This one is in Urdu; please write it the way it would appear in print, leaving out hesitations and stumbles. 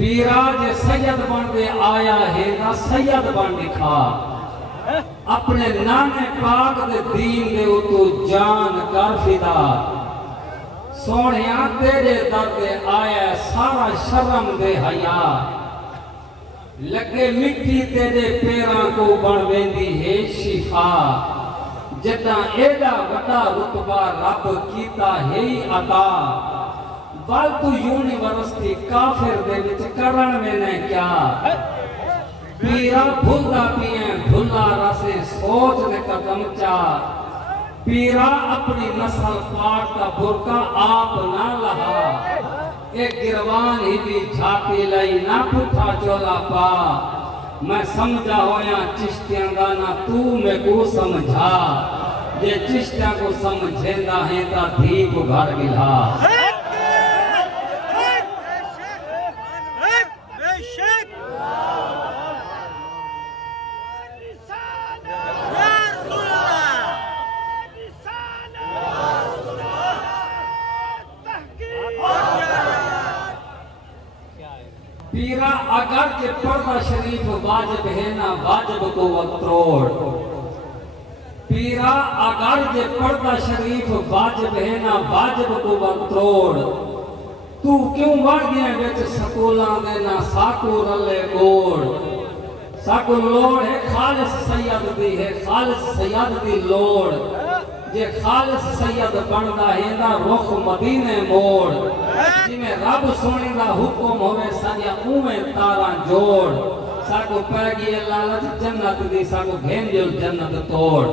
پیرا جے سید بن دے آیا ہے نا سید بن دکھا اپنے نانے پاک دے دین دے تو جان کر فدا سونیاں تیرے در دے آیا سارا شرم دے حیا لگے مٹی تیرے پیراں کو بن ویندی ہے شفا جداں ایڈا وڈا رتبہ رب کیتا ہے عطا بل تو یونیورسٹی کافر دے وچ کرن میں نے کیا پیرا بھلا پیئیں بھلا رسے سوچ دے قدم چا پیرا اپنی نسل پاک کا برکا آپ نہ لہا ایک گروان ہی بھی جھاتی لئی نہ پٹھا چولا پا میں سمجھا ہویا چشتیاں دانا تو میں کو سمجھا یہ چشتیاں کو سمجھیندہ ہیں تا دھی کو گھر گلا پیرا اگر کہ پردہ شریف واجب ہے نا واجب کو وقتروڑ پیرا اگر کہ پردہ شریف واجب ہے نا واجب کو وقتروڑ تو کیوں وڑ گیا بیچ سکولاں دینا ساکو رلے گوڑ ساکو لوڑ ہے خالص سید دی ہے خالص سید دی لوڑ جے خالص سید بندہ ہے نا رخ مدینے موڑ جی میں رب سونی دا حکم ہوئے سانیا اومے تارا جوڑ ساکو پیگی لالچ جنت دی ساکو گھین جل جنت توڑ